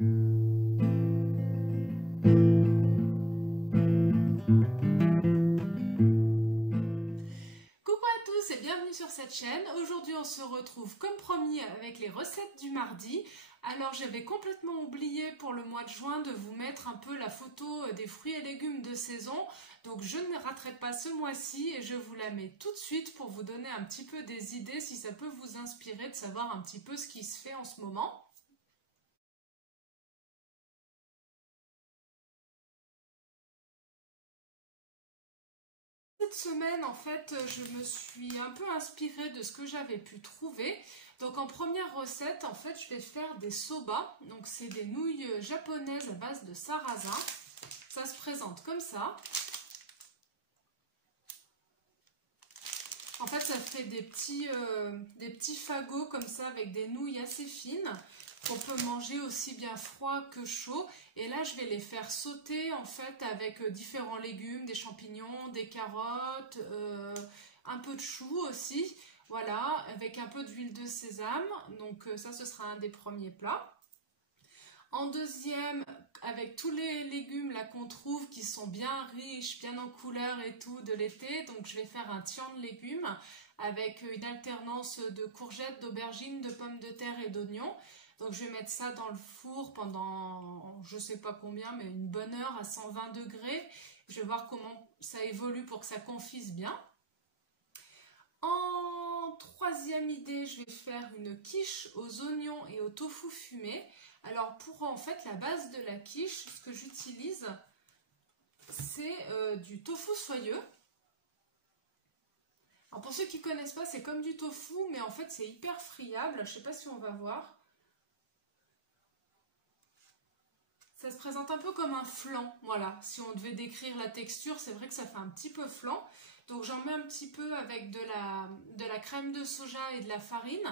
Et bienvenue sur cette chaîne. Aujourd'hui on se retrouve comme promis avec les recettes du mardi. Alors j'avais complètement oublié pour le mois de juin de vous mettre un peu la photo des fruits et légumes de saison. Donc je ne raterai pas ce mois-ci et je vous la mets tout de suite pour vous donner un petit peu des idées si ça peut vous inspirer de savoir un petit peu ce qui se fait en ce moment. Cette semaine, en fait, je me suis un peu inspirée de ce que j'avais pu trouver. Donc en première recette, en fait, je vais faire des soba. Donc c'est des nouilles japonaises à base de sarrasin. Ça se présente comme ça. En fait, ça fait des petits fagots comme ça avec des nouilles assez fines qu'on peut manger aussi bien froid que chaud. Et là, je vais les faire sauter en fait avec différents légumes, des champignons, des carottes, un peu de chou aussi. Voilà, avec un peu d'huile de sésame. Donc ça, ce sera un des premiers plats. En deuxième, avec tous les légumes là qu'on trouve qui sont bien riches, bien en couleurs et tout de l'été, donc je vais faire un tian de légumes avec une alternance de courgettes, d'aubergines, de pommes de terre et d'oignons. Donc je vais mettre ça dans le four pendant je sais pas combien, mais une bonne heure à 120 degrés. Je vais voir comment ça évolue pour que ça confise bien. En troisième idée, je vais faire une quiche aux oignons et au tofu fumé. Alors pour en fait la base de la quiche, ce que j'utilise, c'est du tofu soyeux. Alors pour ceux qui ne connaissent pas, c'est comme du tofu, mais en fait c'est hyper friable. Je ne sais pas si on va voir. Ça se présente un peu comme un flan, voilà. Si on devait décrire la texture, c'est vrai que ça fait un petit peu flan. Donc j'en mets un petit peu avec de la crème de soja et de la farine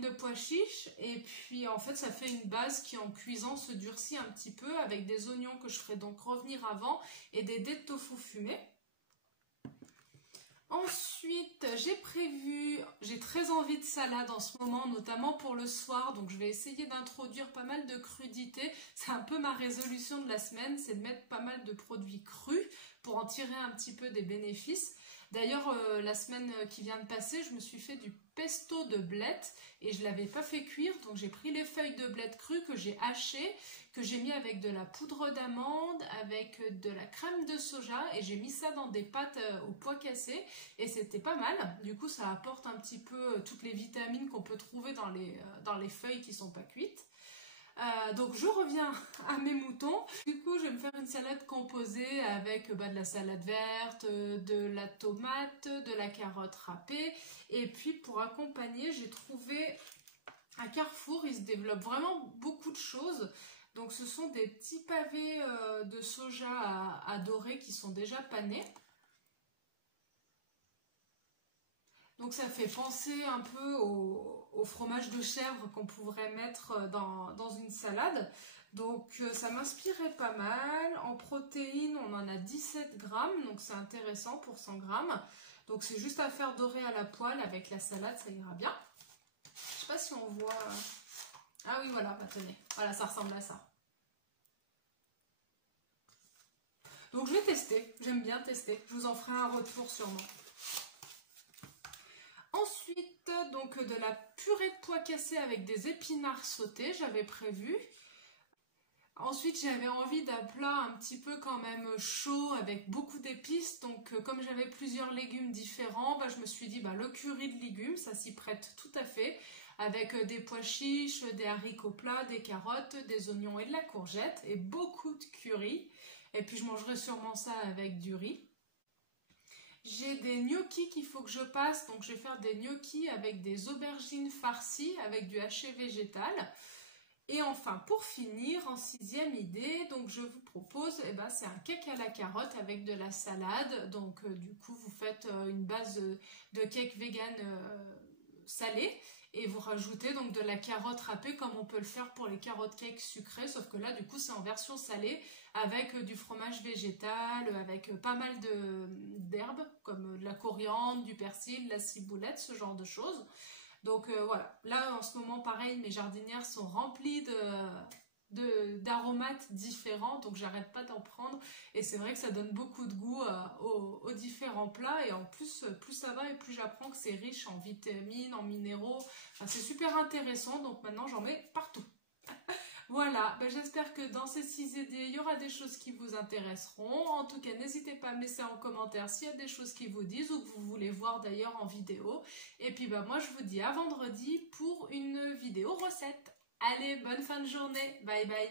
de pois chiche. Et puis en fait ça fait une base qui en cuisant se durcit un petit peu avec des oignons que je ferai donc revenir avant et des dés de tofu fumé. Ensuite, j'ai très envie de salade en ce moment, notamment pour le soir, donc je vais essayer d'introduire pas mal de crudités. C'est un peu ma résolution de la semaine, c'est de mettre pas mal de produits crus pour en tirer un petit peu des bénéfices. D'ailleurs, la semaine qui vient de passer, je me suis fait du pesto de blettes et je ne l'avais pas fait cuire, donc j'ai pris les feuilles de blettes crues que j'ai hachées, que j'ai mis avec de la poudre d'amande, avec de la crème de soja et j'ai mis ça dans des pâtes au pois cassé et c'était pas mal. Du coup, ça apporte un petit peu toutes les vitamines qu'on peut trouver dans les feuilles qui sont pas cuites. Donc je reviens à mes moutons. Du coup je vais me faire une salade composée avec de la salade verte, de la tomate, de la carotte râpée. Et puis pour accompagner, j'ai trouvé à Carrefour, il se développe vraiment beaucoup de choses. Donc ce sont des petits pavés de soja à dorer qui sont déjà panés. Donc ça fait penser un peu au fromage de chèvre qu'on pourrait mettre dans une salade. Donc ça m'inspirait pas mal. En protéines, on en a 17 grammes, donc c'est intéressant pour 100 grammes. Donc c'est juste à faire dorer à la poêle avec la salade, ça ira bien. Je sais pas si on voit... Ah oui, voilà, bah tenez, voilà, ça ressemble à ça. Donc je vais tester, j'aime bien tester. Je vous en ferai un retour sûrement. Ensuite, donc de la purée de pois cassés avec des épinards sautés, j'avais prévu. Ensuite, j'avais envie d'un plat un petit peu quand même chaud avec beaucoup d'épices. Donc, comme j'avais plusieurs légumes différents, je me suis dit le curry de légumes, ça s'y prête tout à fait. Avec des pois chiches, des haricots plats, des carottes, des oignons et de la courgette. Et beaucoup de curry. Et puis, je mangerai sûrement ça avec du riz. J'ai des gnocchis qu'il faut que je passe, donc je vais faire des gnocchis avec des aubergines farcies, avec du haché végétal. Et enfin, pour finir, en sixième idée, donc je vous propose, c'est un cake à la carotte avec de la salade. Donc du coup, vous faites une base de cake vegan salé et vous rajoutez donc de la carotte râpée comme on peut le faire pour les carottes cake sucrées, sauf que là, du coup, c'est en version salée avec du fromage végétal, avec pas mal d'herbes comme de la coriandre, du persil, de la ciboulette, ce genre de choses. Donc voilà, là en ce moment pareil, mes jardinières sont remplies d'aromates différents, donc j'arrête pas d'en prendre et c'est vrai que ça donne beaucoup de goût aux différents plats et en plus plus ça va et plus j'apprends que c'est riche en vitamines, en minéraux, enfin, c'est super intéressant donc maintenant j'en mets partout. Voilà, ben j'espère que dans ces 6 idées, il y aura des choses qui vous intéresseront. En tout cas, n'hésitez pas à me laisser en commentaire s'il y a des choses qui vous disent ou que vous voulez voir d'ailleurs en vidéo. Et puis ben, moi, je vous dis à vendredi pour une vidéo recette. Allez, bonne fin de journée. Bye bye.